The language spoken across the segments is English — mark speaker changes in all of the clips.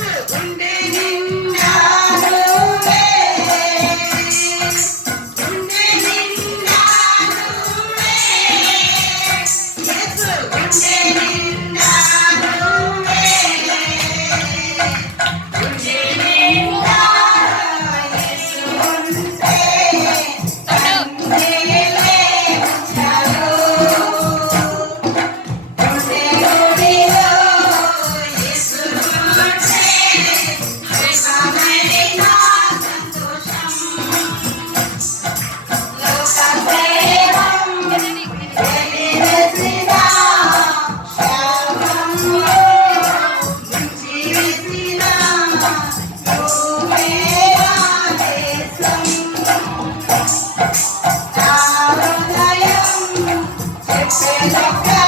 Speaker 1: Wendy! Stop that!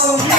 Speaker 1: Oh, yeah.